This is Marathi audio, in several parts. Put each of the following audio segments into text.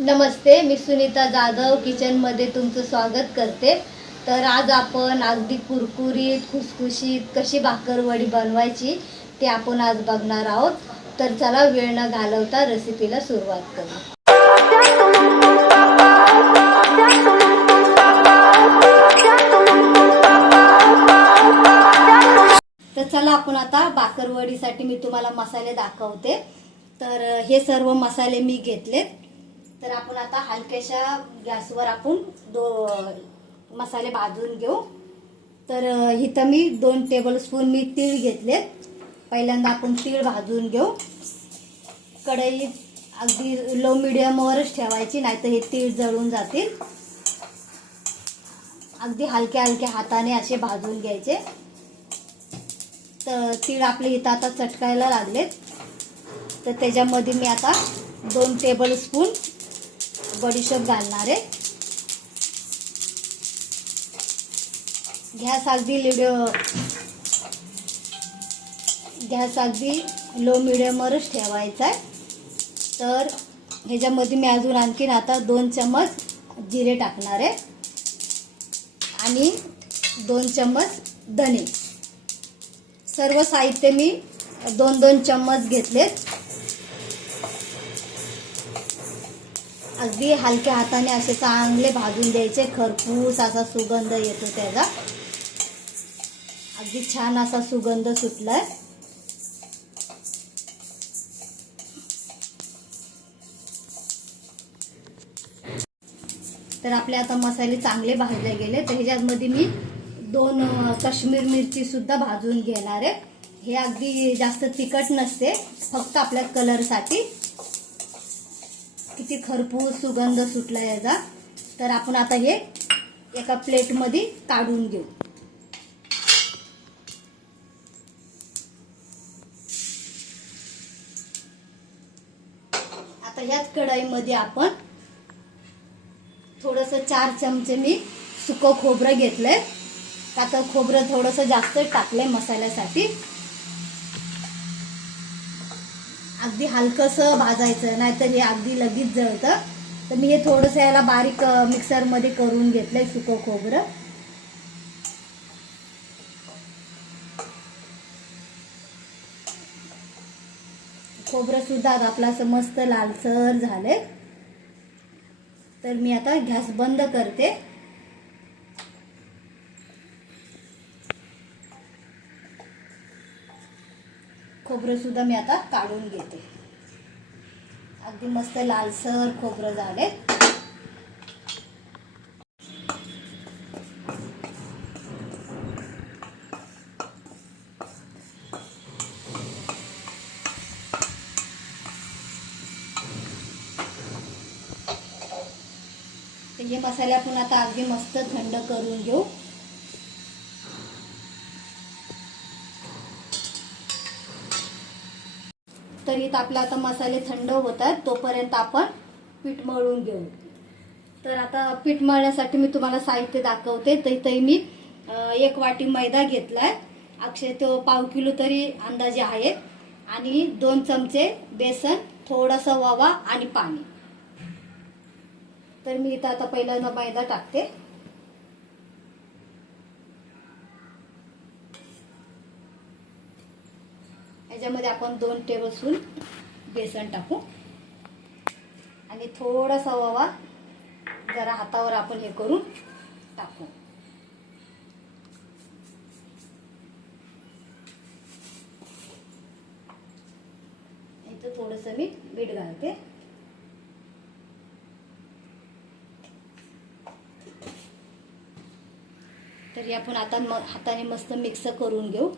नमस्ते, मी सुनीता जाधव किचनमध्ये तुमचं स्वागत करते। तर आज आपण अगदी कुरकुरीत खुसखुशीत कशी भाकरवडी बनवायची ते आपण आज बघणार आहोत। तर चला वेळ न घालवता रेसिपीला सुरुवात करू। तर चला आपण आता भाकरवडीसाठी मी तुम्हाला मसाले दाखवते। तर हे सर्व मसाले मी घेतले। तर आपण आता हलक्याशा गॅसवर आपण मसाले भाजून घेऊ। तर इथं मी 2 टेबलस्पून मी तीळ घेतले। पहिल्यांदा आपण तीळ भाजून घेऊ। कढई अगदी लो मीडियम वरच ठेवायची, नाहीतर हे तीळ जळून जातील। अगदी हलक्या हलक्या हाताने असे भाजून घ्यायचे। तर तीळ आपले इथं आता चटकायला लागलेत। तर त्याच्यामध्ये मी आता 2 टेबलस्पून बडीशेप घालणार आहे। गॅस अगदी लो मीडियम वरच ठेवायचा आहे। तर ह्याच्यामध्ये मी अजून आणखीन आता 2 चम्मच जिरे टाकणार आहे आणि 2 चम्मच धने। सर्व साहित्य मी 2-2 चम्मच घेतलेत। अगदी हलक्या हाताने असे चांगले भाजून द्यायचे। खरपूस असा सुगंध येतो त्याचा। अगदी छान असा सुगंध सुटलाय। तर आपले आता मसाले चांगले भाजले गेले। तर ह्याच्यामध्ये मी 2 काश्मीर मिरची सुद्धा भाजून घेणार आहे। हे अगदी जास्त तिखट नसते, फक्त आपल्या कलर साठी। किती खरपूस सुगंध सुटला याचा। तर आपण आता हे एका प्लेट मध्ये काढून घेऊ। आता याच कढईमध्ये आपण थोडंसं 4 चमचे मी सुकं खोबरं घेतलंय। आता खोबरं थोडंसं जास्त टाकलंय मसाल्यासाठी। अगदी हलकसं भाजायचं, नाहीतर हे अगदी लगेच जळतं। तर मी हे थोडंसं याला बारीक मिक्सर मध्ये करून घेतलंय सुकं खोबरं। खोबरं सुद्धा आपलं असं मस्त लालसर झालंय। तर मी आता गॅस बंद करते। खोबरं सुद्धा मी आता काढून घेते। अगदी मस्त लालसर खोबरं झाले। तर हे मसाले आपण आता अगदी मस्त थंड करून घेऊ। तर इथं आपले आता मसाले थंड होतात, तोपर्यंत आपण पीठ मळून घेऊ। तर आता पीठ मळण्यासाठी मी तुम्हाला साहित्य दाखवते। तर इथे मी 1 वाटी मैदा घेतलाय, अक्षय तो पाव किलो तरी अंदाजे आहे, आणि 2 चमचे बेसन, थोडासा ओवा आणि पाणी। तर मी इथं आता पहिल्यांदा मैदा टाकते। याच्यामध्ये आपण 2 टेबलस्पून बेसन टाकू आणि थोडासा ओवा जरा हातावर आपण हे करून टाकू। इथं थोडंसं मी मीठ घालते। तर आपण आता हाताने मस्त मिक्स करून घेऊ।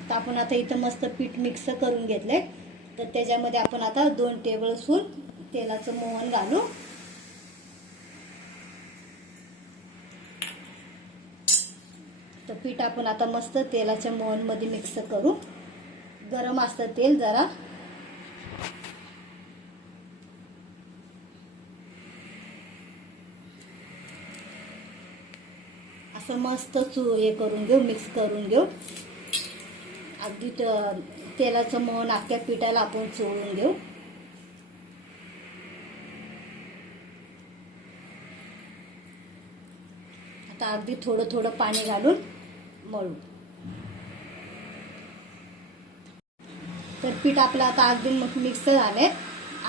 तर आपण आता इथं मस्त पीठ मिक्स करून घेतलंय। तर त्याच्यामध्ये आपण आता 2 टेबलस्पून तेलाचं मोहन घालू। तर पीठ आपण आता मस्त तेलाच्या मोहन मध्ये मिक्स करू। गरम असतं तेल जरा। असं मस्त हे करून घेऊ, मिक्स करून घेऊ। अगदी तेलाचं मोहन अख्ख्या पिठाला आपण चोळून घेऊ. आता अगदी थोडं थोडं पाणी घालून मळू. तर पीठ आपलं आता अगदी मिक्स झालंय.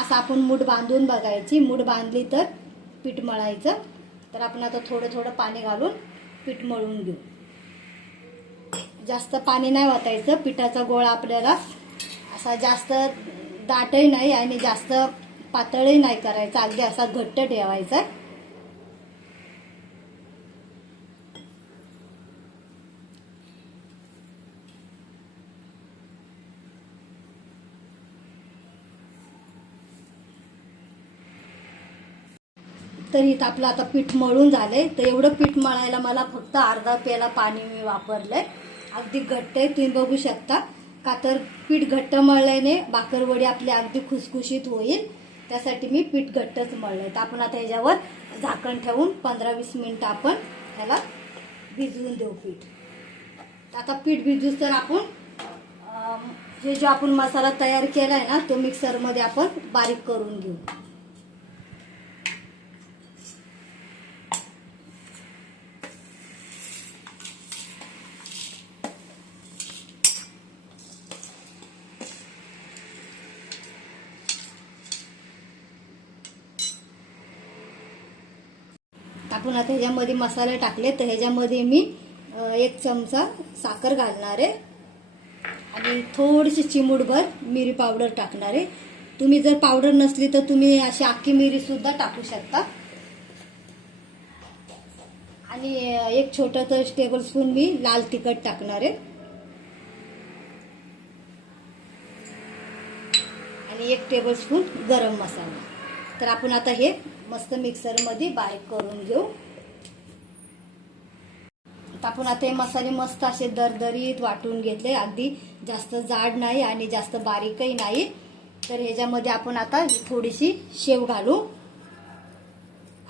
असं आपण मूठ बांधून बघायची. मूठ बांधली तर पीठ मळायचं. तर आपण आता थोडं थोडं पाणी घालून पीठ मळून घेऊ. जास्त पाणी नाही ओतायचं. पिठाचा गोळा आपल्याला असा जास्त दाटही नाही आणि जास्त पातळही नाही करायचा. अगदी असा घट्ट ठेवायचा. तर इथं आपलं आता पीठ मळून झालंय. तर एवढं पीठ मळायला मला फक्त अर्धा पेला पाणी मी वापरलंय. अगदी घट्ट आहे, तुम्ही बघू शकता. का तर पीठ घट्ट मळल्याने भाकरवडी आपली अगदी खुसखुशीत होईल. त्यासाठी मी पीठ घट्टच मळलंय. तर आपण आता ह्याच्यावर झाकण ठेवून 15-20 मिनिटं आपण ह्याला भिजवून देऊ पीठ. आता पीठ भिजूस तर आपण हे जो आपण मसाला तयार केलाय ना तो मिक्सरमध्ये आपण बारीक करून घेऊ. आपण आता ह्याच्यामध्ये मसाले टाकले. तर ह्याच्यामध्ये मी 1 चमचा साखर घालणार आहे आणि थोडीशी चिमूटभर मिरी पावडर टाकणार आहे. तुम्ही जर पावडर नसली तर तुम्ही अशी अख्खी मिरी सुद्धा टाकू शकता. आणि 1 छोटासा टेबलस्पून मी लाल तिखट टाकणार आहे आणि 1 टेबलस्पून गरम मसाला. तर आपण आता हे मस्त मिक्सरमध्ये बारीक करून घेऊ. आपण आता हे मसाले मस्त असे दरदरीत वाटून घेतले. अगदी जास्त जाड नाही आणि जास्त बारीकही नाही. तर ह्याच्यामध्ये आपण आता थोडीशी शेव घालू.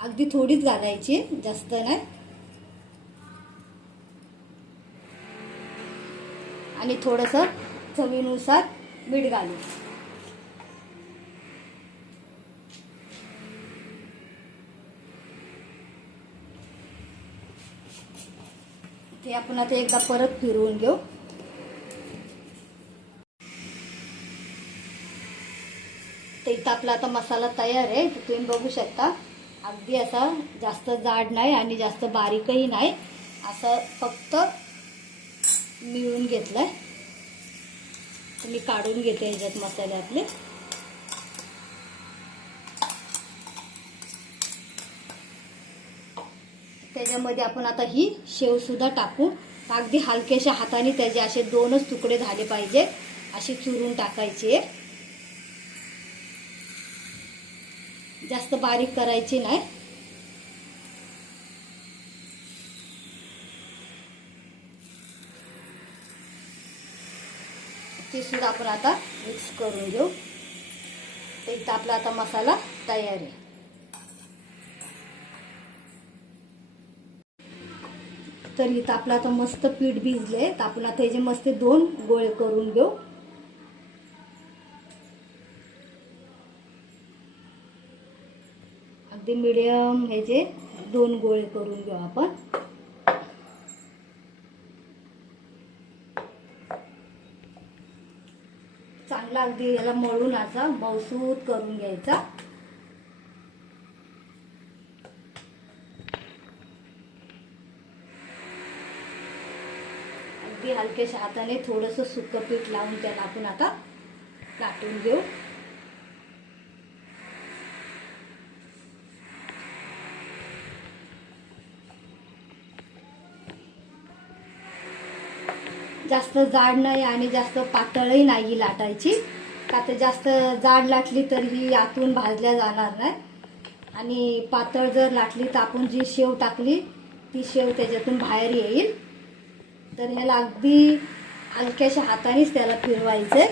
अगदी थोडीच घालायची, जास्त नाही. आणि थोडंसं चवीनुसार मीठ घालू. ते आपण आता एकदा परत फिरवून घेऊ. तर इथं आपला आता मसाला तयार आहे. तर तुम्ही बघू शकता. अगदी असा जास्त जाड नाही आणि जास्त बारीकही नाही. असं फक्त मिळून घेतलंय. तर मी काढून घेते ह्याच्यात मसाले आपले. त्याच्यामध्ये आपण आता ही शेव सुद्धा टाकू. अगदी हलक्याशा हाताने त्याचे असे 2च तुकडे झाले पाहिजे असे चुरून टाकायचे. जास्त बारीक करायची नाही. ते सुद्धा आपण आता मिक्स करून घेऊ. तर इथं आपला आता मसाला तयार आहे. तर इथं आपलं आता मस्त पीठ भिजले. तर आपण आता ह्याचे मस्त 2 गोळे करून घेऊ. अगदी मीडियम ह्याचे 2 गोळे करून घेऊ आपण. चांगला अगदी याला मळून असा मऊसूत करून घ्यायचा. अगदी हलक्याशा हाताने थोडंसं सुकं पीठ लावून त्याला आपण आता लाटून घेऊ. जास्त जाड नाही आणि जास्त पातळही नाही लाटायची. का तर जास्त जाड लाटली तर ही आतून भाजल्या जाणार नाही आणि पातळ जर लाटली तर आपण जी शेव टाकली ती शेव त्याच्यातून बाहेर येईल. तर ह्याला अगदी हलक्याशा हातानेच त्याला फिरवायचंय.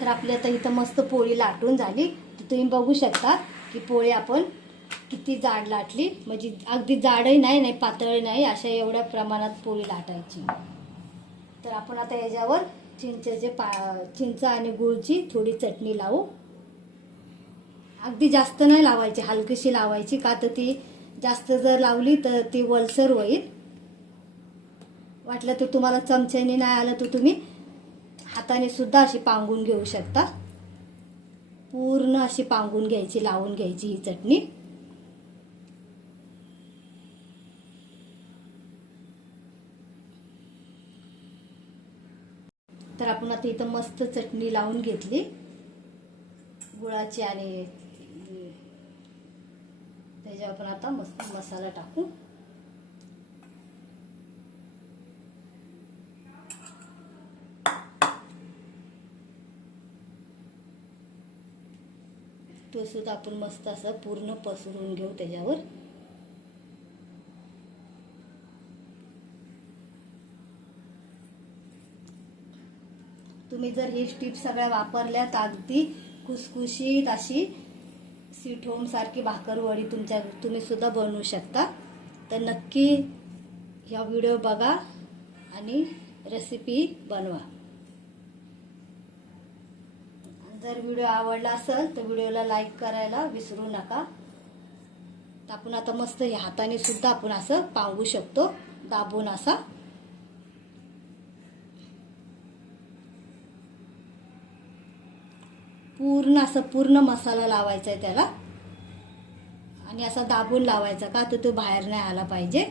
तर आपली आता इथं मस्त पोळी लाटून झाली. तर तुम्ही बघू शकता ही पोळी आपण किती जाड लाटली, म्हणजे अगदी जाडही नाही नाही पातळही नाही, अशा एवढ्या प्रमाणात पोळी लाटायची. तर आपण आता याच्यावर चिंच आणि गुळची थोडी चटणी लावू. अगदी जास्त नाही लावायची, हलकीशी लावायची, का तर ती जास्त जर लावली तर ती वलसर होईल. वाटलं तर तुम्हाला चमच्याने नाही आलं तर तुम्ही हाताने सुद्धा अशी पांगून घेऊ शकता. पूर्ण अशी पांगून घ्यायची, लावून घ्यायची ही चटणी. तर आपण आता इथं मस्त चटणी लावून घेतली गुळाची, आणि त्याच्यावर आपण आता मस्त मसाला टाकू. तो सुद्धा आपण मस्त असं पूर्ण पसरून घेऊ त्याच्यावर. तुम्ही जर हे टिप्स सगळ्या वापरल्या तर अगदी खुसखुशीत अशी स्वीट होम सारखी भाकरवडी तुम्ही सुद्धा बनवू शकता. तर नक्की ह्या व्हिडिओ बघा आणि रेसिपी बनवा. जर व्हिडिओ आवडला असेल तर व्हिडिओला लाईक करायला विसरू नका. तर आपण आता मस्त ह्या हाताने सुद्धा आपण असं पांगू शकतो, दाबून असा. पूर्ण असं पूर्ण मसाला लावायचा आहे त्याला, आणि असा दाबून लावायचा, का तर तो बाहेर नाही आला पाहिजे.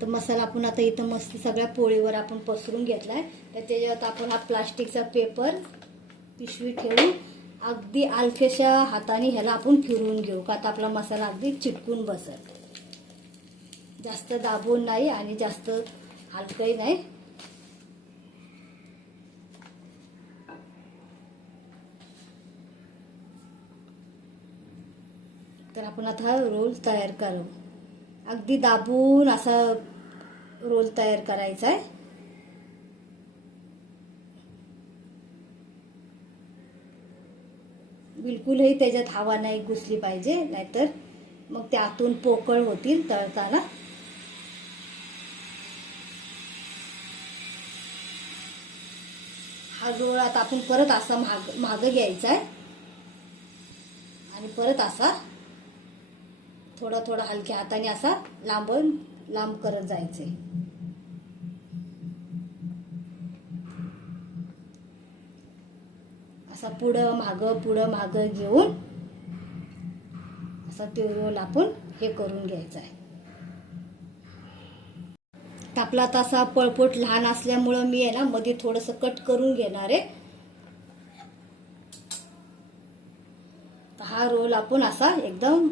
तर मसाला आपण आता इथं मस्त सगळ्या पोळीवर आपण पसरून घेतलाय. तर त्याच्यावर आपण हा प्लास्टिकचा पेपर पिशवी ठेवून अगदी हलक्याशा हाताने ह्याला आपण फिरवून घेऊ, का तर आपला मसाला अगदी चिटकून बसेल. जास्त दाबून नाही आणि जास्त हलकंही नाही. तर आपण आता हा रोल तयार करू. अगदी दाबून असा रोल तयार करायचा आहे. बिलकुलही त्याच्यात हवा नाही घुसली पाहिजे, नाहीतर मग ते आतून पोकळ होतील तळताना. हा रोल आता आपण परत असा मागं घ्यायचा आहे आणि परत असा थोडा थोडा हलक्या हाताने असा लांब करत जायचे. असा पुढं मागं घेऊन असा तो रोल आपण हे करून घ्यायचा आहे. आपला तसा पळपोट लहान असल्यामुळं मी आहे ना मध्ये थोडंसं कट करून घेणार आहे. हा रोल आपण असा एकदम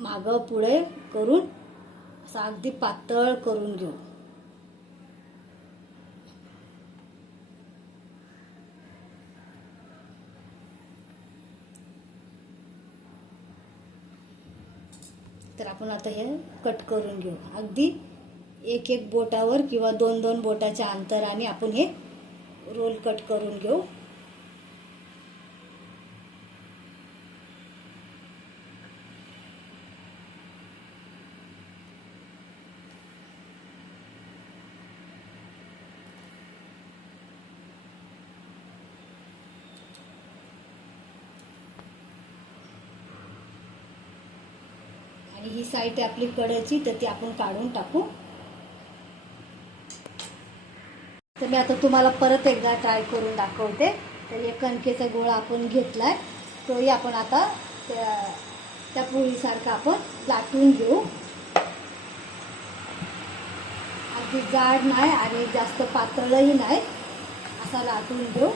मागं पुढे करून असा अगदी पातळ करून घेऊ. तर आपण आता हे कट करून घेऊ. अगदी एक एक बोटावर किंवा दोन दोन बोटाच्या अंतराने आपण हे रोल कट करून घेऊ. आणि ही साईड आपली कडेची, तर ती आपण काढून टाकू. तर मी आता तुम्हाला परत एकदा ट्राय करून दाखवते. तर हे कणकेचा गोळा आपण घेतलाय, तोही आपण आता त्या पोळीसारखा आपण लाटून घेऊ. अगदी जाड नाही आणि जास्त पातळही नाही, असा लाटून घेऊ.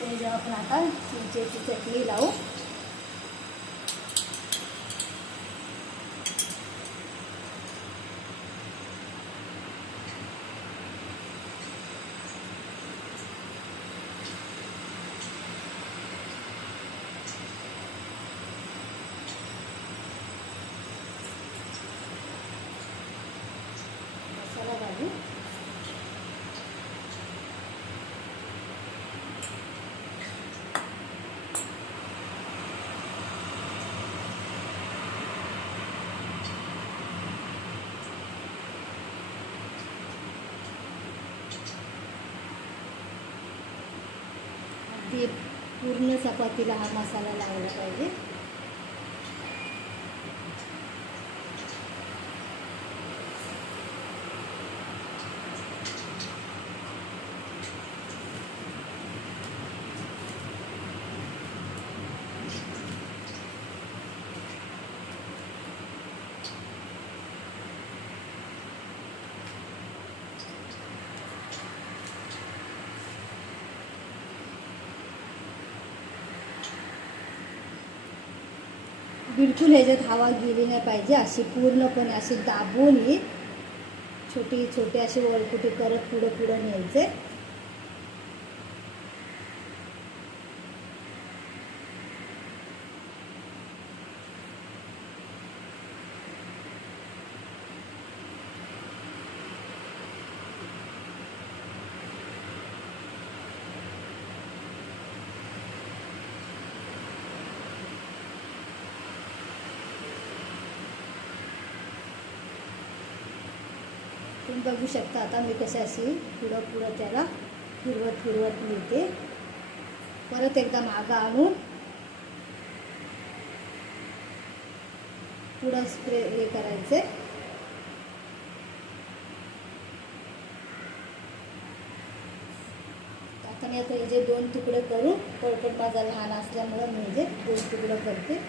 त्याच्यावर आपण आता चिंचेची चटणी लावू. पूर्ण चपातीला हा मसाला लागला पाहिजे. बिलकुल ह्याच्यात हवा गेली नाही पाहिजे. अशी पूर्णपणे अशी दाबून ही छोटी छोटी अशी वळकुटी करत पुढे पुढे न्यायचे. तुम्ही बघू शकता आता मी कसं अशी पुढं पुढं त्याला फिरवत नेते. परत एकदा मागं आणून पुढं स्प्रे हे करायचे. आता मी आता हे जे 2 तुकडे करून, पळपट माझा लहान असल्यामुळं मी हे जे 2 तुकडे करते.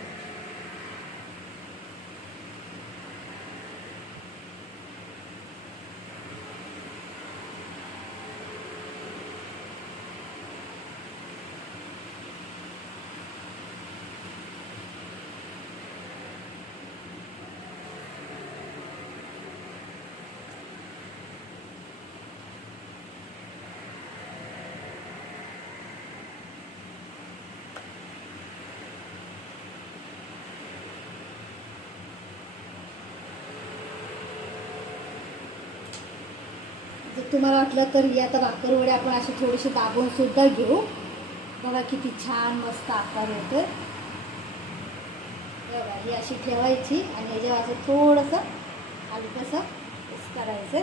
जर तुम्हाला वाटलं तर ही आता भाकरवडी आपण अशी थोडीशी दाबून सुद्धा घेऊ. बघा किती छान मस्त आकार येतोय. बघा ही अशी ठेवायची आणि ह्याच्यावर असं थोडंसं हलकंसं करायचं.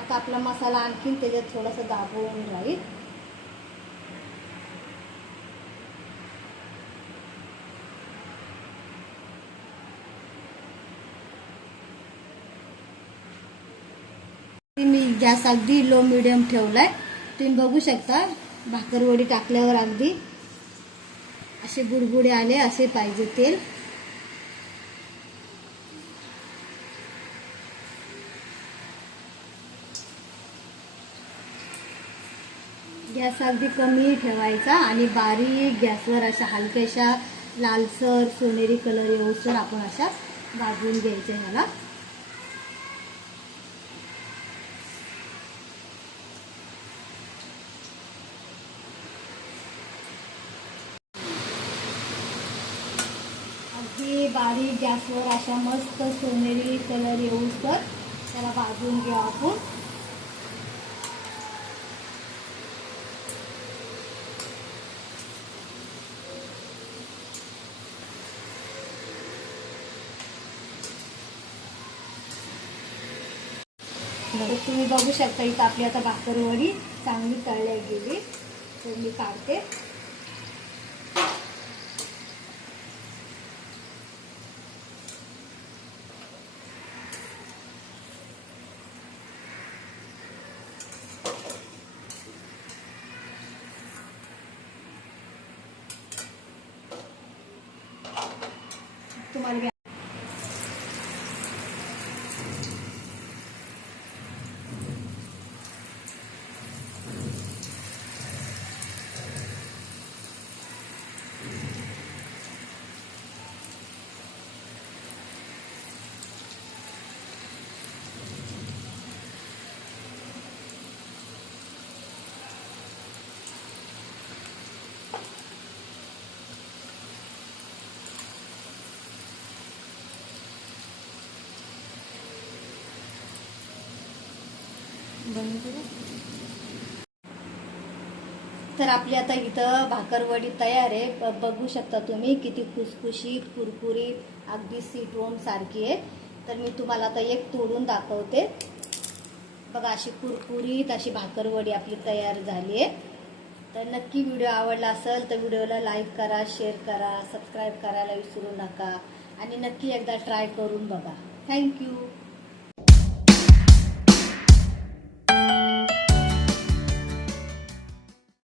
आता आपला मसाला आणखीन त्याच्यात थोडासा दाबून राहील. मी गॅस अगदी लो मिडियम ठेवलाय. तुम्ही बघू शकता भाकरवडी टाकल्यावर अगदी असे बुडबुडे आले असे पाहिजे तेल. गॅस अगदी कमी ठेवायचा आणि बारीक गॅसवर अशा हलक्याशा लालसर सोनेरी कलर येऊसर आपण अशा भाजून घ्यायच्या ह्याला. अगदी बारीक गॅसवर अशा मस्त सोनेरी कलर येऊसर त्याला भाजून घ्या आपण. तुम्ही बघू शकता इथं आपली आता भाकरवडी चांगली तळल्या गेली. तर मी काढते. तुम्हाला तर आपली आता इथं भाकरवडी तयार आहे. बघू शकता तुम्ही किती खुसखुशीत कुरकुरीत अगदी स्वीट सारखी आहे. तर मी तुम्हाला आता एक तोडून दाखवते. बघा अशी कुरकुरीत अशी भाकरवडी आपली तयार झाली आहे. तर नक्की व्हिडिओ आवडला असेल तर व्हिडिओला लाईक करा, शेअर करा, सबस्क्राईब करायला विसरू नका आणि नक्की एकदा ट्राय करून बघा. थँक्यू.